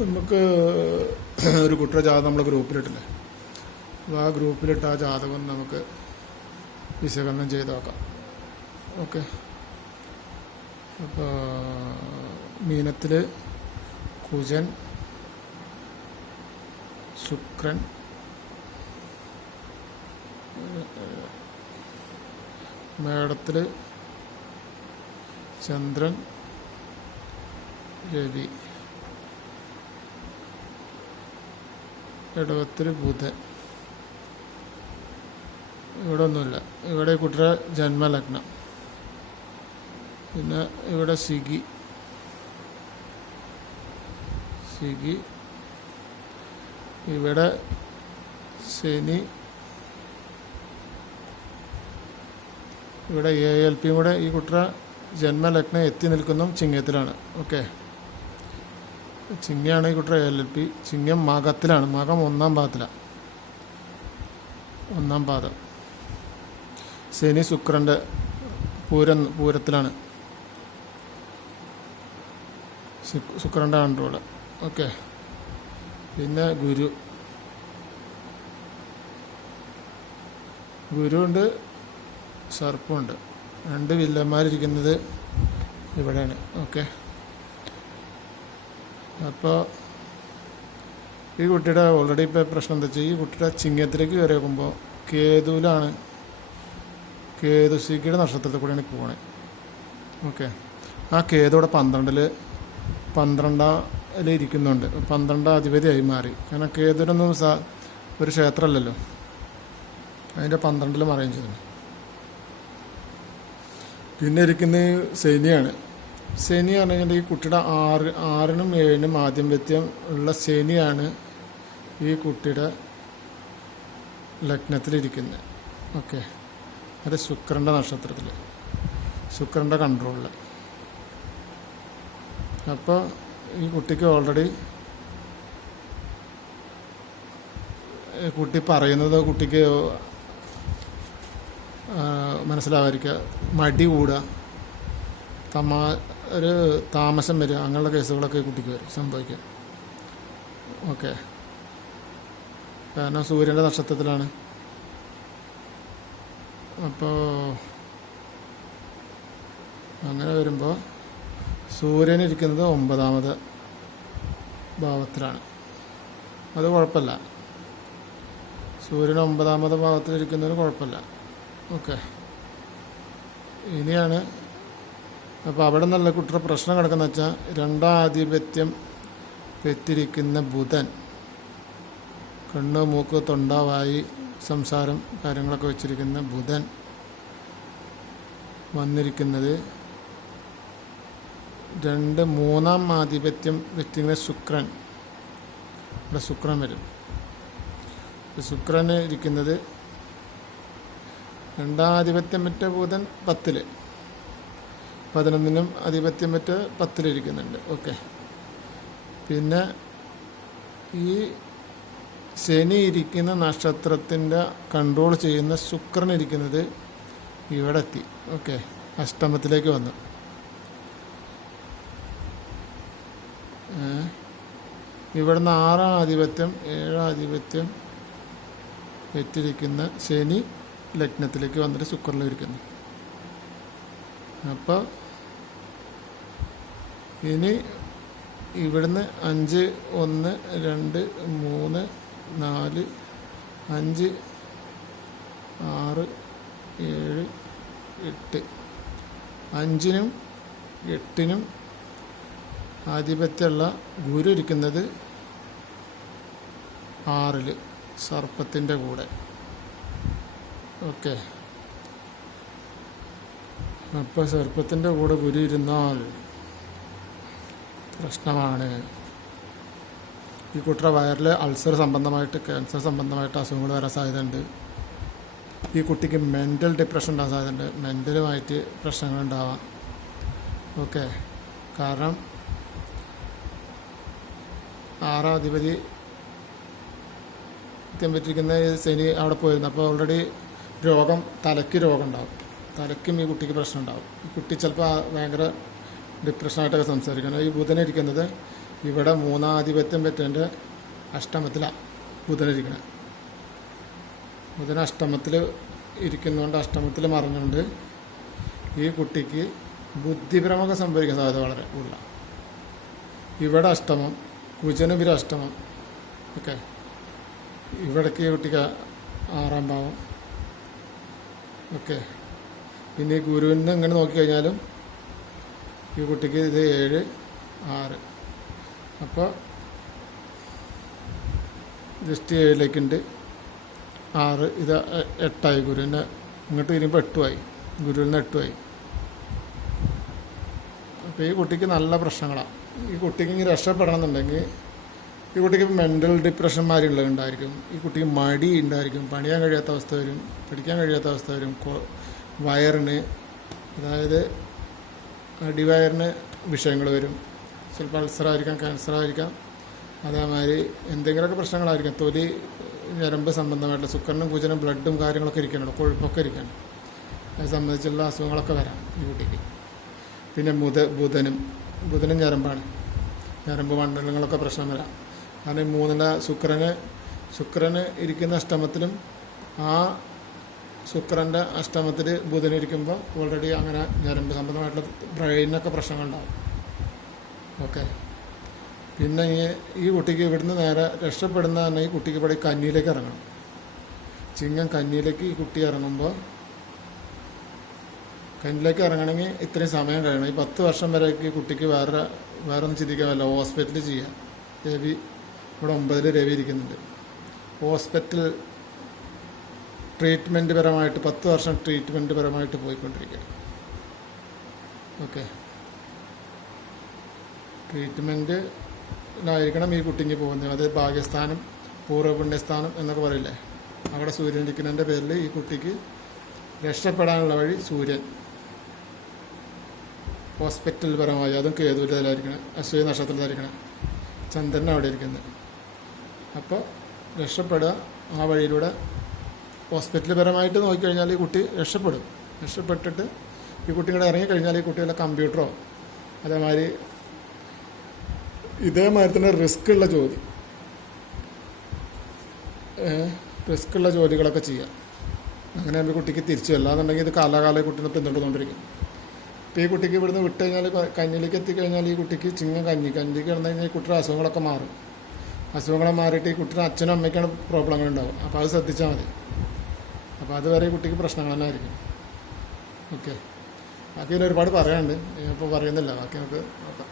നമുക്ക് ഒരു കുട്ടിയുടെ ജാതകം നമ്മൾ ഗ്രൂപ്പിലിട്ടില്ലേ, അപ്പോൾ ആ ഗ്രൂപ്പിലിട്ട് ആ ജാതകം നമുക്ക് വിശകലനം ചെയ്ത് നോക്കാം. ഓക്കെ. അപ്പോൾ മീനത്തിൽ കുജൻ, ശുക്രൻ, മേടത്തിൽ ചന്ദ്രൻ, രവി, ഇടവത്തിൽ ബുധൻ. ഇവിടെ ഒന്നുമില്ല. ഇവിടെ കുട്ടിയുടെ ജന്മലഗ്നം. പിന്നെ ഇവിടെ സിഗി, ഇവിടെ ശനി, ഇവിടെ ALP കൂടെ ഈ കുട്ടിയുടെ ജന്മലഗ്നം എത്തി നിൽക്കുന്ന ചിങ്ങത്തിലാണ്. ഓക്കെ. ചിങ്ങയാണ് ഈ കുട്ടിയുടെ ALP. ചിങ്ങം മകത്തിലാണ്. മകം 1-ാം പാദത്തിലാണ്. 1-ാം പാദം. ശനി ശുക്രൻ്റെ പൂരത്തിലാണ്. ശുക്രൻ്റെ കൺട്രോള്. ഓക്കെ. പിന്നെ ഗുരുവുണ്ട്, സർപ്പമുണ്ട്. 2 വില്ലന്മാരിരിക്കുന്നത് ഇവിടെയാണ്. ഓക്കെ. അപ്പോൾ ഈ കുട്ടിയുടെ ഓൾറെഡി ഇപ്പോൾ പ്രശ്നം എന്താ വെച്ചാൽ, ഈ കുട്ടിയുടെ ചിങ്ങത്തിലേക്ക് കയറി നോക്കുമ്പോൾ കേതുവിലാണ്. കേതു സിഗിയുടെ നക്ഷത്രത്തിൽ കൂടെയാണ് പോകണേ. ഓക്കെ. ആ കേതുവിടെ 12-ൽ ഇരിക്കുന്നുണ്ട്. 12-ാം അധിപതിയായി മാറി. കാരണം കേതുവിനൊന്നും ഒരു ക്ഷേത്രമല്ലല്ലോ, അതിൻ്റെ 12-ൽ മറയും ചെയ്തു. പിന്നെ ഇരിക്കുന്നത് ശനിയാണ്. ശനി പറഞ്ഞു കഴിഞ്ഞാൽ ഈ കുട്ടിയുടെ 6-നും 7-നും ആധിപത്യം ഉള്ള ശനിയാണ് ഈ കുട്ടിയുടെ ലഗ്നത്തിലിരിക്കുന്നത്. ഓക്കെ. അത് ശുക്രൻ്റെ നക്ഷത്രത്തിൽ, ശുക്രൻ്റെ കൺട്രോളിൽ. അപ്പോൾ ഈ കുട്ടിക്ക് ഓൾറെഡി കുട്ടി പറയുന്നത് കുട്ടിക്ക് മനസ്സിലാവാതിരിക്കുക, മടി കൂടുക, ഒരു താമസം വരിക, അങ്ങനെയുള്ള കേസുകളൊക്കെ കുട്ടിക്ക് സംഭവിക്കും. ഓക്കെ. കാരണം സൂര്യൻ്റെ നക്ഷത്രത്തിലാണ്. അപ്പോൾ അങ്ങനെ വരുമ്പോൾ സൂര്യൻ ഇരിക്കുന്നത് 9-ാമത് ഭാവത്തിലാണ്. അത് കുഴപ്പമില്ല. സൂര്യൻ 9-ാമത് ഭാവത്തിലിരിക്കുന്നതിന് കുഴപ്പമില്ല. ഓക്കെ. ഇനിയാണ് അപ്പോൾ അവിടെ നിന്നുള്ള കുട്ടിയുടെ പ്രശ്നം കിടക്കുന്ന വെച്ചാൽ 2-ാം ആധിപത്യം പെറ്റിരിക്കുന്ന ബുധൻ, കണ്ണ്, മൂക്ക്, തൊണ്ട, വായി, സംസാരം കാര്യങ്ങളൊക്കെ വെച്ചിരിക്കുന്ന ബുധൻ വന്നിരിക്കുന്നത് 2-3-ാം ആധിപത്യം വെച്ചിരിക്കുന്ന ശുക്രൻ. ഇവിടെ ശുക്രൻ വരും. ശുക്രന് ഇരിക്കുന്നത് 2-ാം ആധിപത്യം പറ്റ ബുധൻ 10-ൽ, 11-നും ആധിപത്യം പറ്റ 10-ലിരിക്കുന്നുണ്ട്. ഓക്കെ. പിന്നെ ഈ ശനി ഇരിക്കുന്ന നക്ഷത്രത്തിൻ്റെ കൺട്രോൾ ചെയ്യുന്ന ശുക്രൻ ഇരിക്കുന്നത് ഇവിടെ എത്തി. ഓക്കെ. അഷ്ടമത്തിലേക്ക് വന്നു. ഇവിടുന്ന് 6-ാം ആധിപത്യം 7-ാം ആധിപത്യം വെറ്റിരിക്കുന്ന ശനി ലഗ്നത്തിലേക്ക് വന്നിട്ട് ശുക്രനിലിരിക്കുന്നു. അപ്പോൾ ഇനി ഇവിടുന്ന് 5, 1, 2, 3, 4, 5, 6, 7, 8, 5-നും 8-നും ആധിപത്യമുള്ള ഗുരു ഇരിക്കുന്നത് 6-ൽ സർപ്പത്തിൻ്റെ കൂടെ. ഓക്കെ. അപ്പോൾ സർപ്പത്തിൻ്റെ കൂടെ ഗുരു ഇരുന്നാൽ പ്രശ്നമാണ്. ഈ കുട്ടിയുടെ വയറിൽ അൾസർ സംബന്ധമായിട്ട്, ക്യാൻസർ സംബന്ധമായിട്ട് അസുഖങ്ങൾ വരാൻ സാധ്യതയുണ്ട്. ഈ കുട്ടിക്ക് മെൻ്റൽ ഡിപ്രഷൻ ഉണ്ടാകാൻ സാധ്യതയുണ്ട്. മെൻ്റലുമായിട്ട് പ്രശ്നങ്ങളുണ്ടാവാം. ഓക്കെ. കാരണം 6-ാം അധിപതി പറ്റിയിരിക്കുന്ന ശനി അവിടെ പോയിരുന്നു. അപ്പോൾ ഓൾറെഡി തലയ്ക്ക് രോഗം ഉണ്ടാകും. തലയ്ക്കും ഈ കുട്ടിക്ക് പ്രശ്നം ഉണ്ടാകും. ഈ കുട്ടി ചിലപ്പോൾ ഭയങ്കര ഡിപ്രഷനായിട്ടൊക്കെ സംസാരിക്കണം. ഈ ബുധനിരിക്കുന്നത് ഇവിടെ മൂന്നാധിപത്യം പറ്റേൻ്റെ അഷ്ടമത്തിലാണ് ബുധനിരിക്കണം. ബുധൻ അഷ്ടമത്തിൽ ഇരിക്കുന്നതുകൊണ്ട് അഷ്ടമത്തിൽ മറിഞ്ഞുകൊണ്ട് ഈ കുട്ടിക്ക് ബുദ്ധിഭ്രമൊക്കെ സംഭവിക്കാൻ സാധ്യത വളരെ കൂടുതലാണ്. ഇവിടെ അഷ്ടമം, കുജനുപുര അഷ്ടമം. ഓക്കെ, ഇവിടേക്ക് ഈ കുട്ടിക്ക് 6-ാം ഭാവം. ഓക്കെ, പിന്നെ ഈ ഗുരുവിനെ ഇങ്ങനെ നോക്കിക്കഴിഞ്ഞാലും ഈ കുട്ടിക്ക് ഇത് 7, 6. അപ്പോൾ ജസ്റ്റ് 7ലേക്കുണ്ട് 6. ഇത് 8ആയി. ഗുരുവിനെ ഇങ്ങോട്ട് വരുമ്പോൾ 8ആയി. ഗുരുവിൽ നിന്ന് 8ആയി. അപ്പോൾ ഈ കുട്ടിക്ക് നല്ല പ്രശ്നങ്ങളാണ്. ഈ കുട്ടിക്ക് ഇങ്ങനെ രക്ഷപ്പെടണമെന്നുണ്ടെങ്കിൽ ഈ കുട്ടിക്ക് മെൻ്റൽ ഡിപ്രഷന്മാരുള്ളതുണ്ടായിരിക്കും. ഈ കുട്ടിക്ക് മടി ഉണ്ടായിരിക്കും. പണിയാൻ കഴിയാത്ത അവസ്ഥ വരും, പഠിക്കാൻ കഴിയാത്ത അവസ്ഥ വരും. വയറിന്, അതായത് അടിവയറിന് വിഷയങ്ങൾ വരും. ചിലപ്പോൾ അൾസറായിരിക്കാം, ക്യാൻസറായിരിക്കാം, അതേമാതിരി എന്തെങ്കിലുമൊക്കെ പ്രശ്നങ്ങളായിരിക്കാം. തൊലി ഞരമ്പ് സംബന്ധമായിട്ടുള്ള ശുക്രനും കുജനും ബ്ലഡും കാര്യങ്ങളൊക്കെ ഇരിക്കണം, കൊഴുപ്പൊക്കെ ഇരിക്കണം. അത് സംബന്ധിച്ചുള്ള അസുഖങ്ങളൊക്കെ വരാം ഈ കുട്ടിക്ക്. പിന്നെ ബുധനും ഞരമ്പാണ്. ഞരമ്പ് മണ്ഡലങ്ങളൊക്കെ പ്രശ്നം വരാം. കാരണം ഈ 3ന്റെ ശുക്രന് ഇരിക്കുന്ന അഷ്ടമത്തിലും ആ ശുക്രൻ്റെ അഷ്ടമത്തിൽ ബുധനിരിക്കുമ്പോൾ ഓൾറെഡി അങ്ങനെ ഞരമ്പ് സംബന്ധമായിട്ടുള്ള ബ്രെയിനൊക്കെ പ്രശ്നങ്ങളുണ്ടാവും. ഓക്കെ, പിന്നെ ഈ കുട്ടിക്ക് ഇവിടുന്ന് നേരെ രക്ഷപ്പെടുന്ന തന്നെ ഈ കുട്ടിക്ക് ഇവിടെ കന്നിയിലേക്ക് ഇറങ്ങണം. ചിങ്ങം കന്നിയിലേക്ക് ഈ കുട്ടി ഇറങ്ങുമ്പോൾ കന്നിയിലേക്ക് ഇറങ്ങണമെങ്കിൽ ഇത്രയും സമയം കഴിയണം. ഈ 10 വർഷം വരെയൊക്കെ ഈ കുട്ടിക്ക് വേറെ ഒന്നും ചിന്തിക്കാമല്ലോ. ഹോസ്പിറ്റലിൽ ചെയ്യാം. രവി ഇവിടെ 9 രവി ഇരിക്കുന്നുണ്ട്. ഹോസ്പിറ്റൽ ട്രീറ്റ്മെൻറ്റ് പരമായിട്ട് 10 വർഷം ട്രീറ്റ്മെൻറ്റ് പരമായിട്ട് പോയിക്കൊണ്ടിരിക്കുക. ഓക്കെ, ട്രീറ്റ്മെൻറ്റിലായിരിക്കണം ഈ കുട്ടിക്ക് പോകുന്നത്. അത് ഭാഗ്യസ്ഥാനം, പൂർവ്വപുണ്യസ്ഥാനം എന്നൊക്കെ പറയില്ലേ, അവിടെ സൂര്യൻ ഇരിക്കുന്നതിൻ്റെ പേരിൽ ഈ കുട്ടിക്ക് രക്ഷപ്പെടാനുള്ള വഴി സൂര്യൻ ഹോസ്പിറ്റൽ പരമായി, അതും കേതുവിലായിരിക്കണം, അശ്വതി നക്ഷത്രത്തിലായിരിക്കണം, ചന്ദ്രൻ അവിടെ ഇരിക്കുന്നത്. അപ്പോൾ രക്ഷപ്പെടുക ആ വഴിയിലൂടെ ഹോസ്പിറ്റൽ പരമായിട്ട് നോക്കിക്കഴിഞ്ഞാൽ ഈ കുട്ടി രക്ഷപ്പെടും. രക്ഷപ്പെട്ടിട്ട് ഈ കുട്ടികളെ ഇറങ്ങിക്കഴിഞ്ഞാൽ ഈ കുട്ടികളുടെ കമ്പ്യൂട്ടറോ അതേമാതിരി ഇതേമാതിരി തന്നെ റിസ്ക് ഉള്ള ജോലികളൊക്കെ ചെയ്യാം. അങ്ങനെ ആകുമ്പോൾ കുട്ടിക്ക് തിരിച്ചു അല്ലാന്നുണ്ടെങ്കിൽ ഇത് കാലാകാലം കുട്ടീനെ പിന്തുടർന്നുകൊണ്ടിരിക്കും. ഇപ്പോൾ ഈ കുട്ടിക്ക് ഇവിടുന്ന് വിട്ട് കഴിഞ്ഞാൽ കന്നിലേക്ക് എത്തിക്കഴിഞ്ഞാൽ ഈ കുട്ടിക്ക് കന്നിക്ക് കിടന്നു കഴിഞ്ഞാൽ ഈ കുട്ടിയുടെ അസുഖങ്ങളൊക്കെ മാറും. അസുഖങ്ങളെ മാറിയിട്ട് ഈ കുട്ടിയുടെ അച്ഛനും അമ്മയ്ക്കാണ് പ്രോബ്ലങ്ങളുണ്ടാവും. അപ്പോൾ അത് ശ്രദ്ധിച്ചാൽ മതി. അപ്പോൾ അതുവരെ ഈ കുട്ടിക്ക് പ്രശ്നങ്ങൾ തന്നെ ആയിരിക്കും. ഓക്കെ, ബാക്കി ഒരുപാട് പറയാനുണ്ട്, ഇപ്പോൾ പറയുന്നില്ല. ബാക്കി നമുക്ക് നോക്കാം.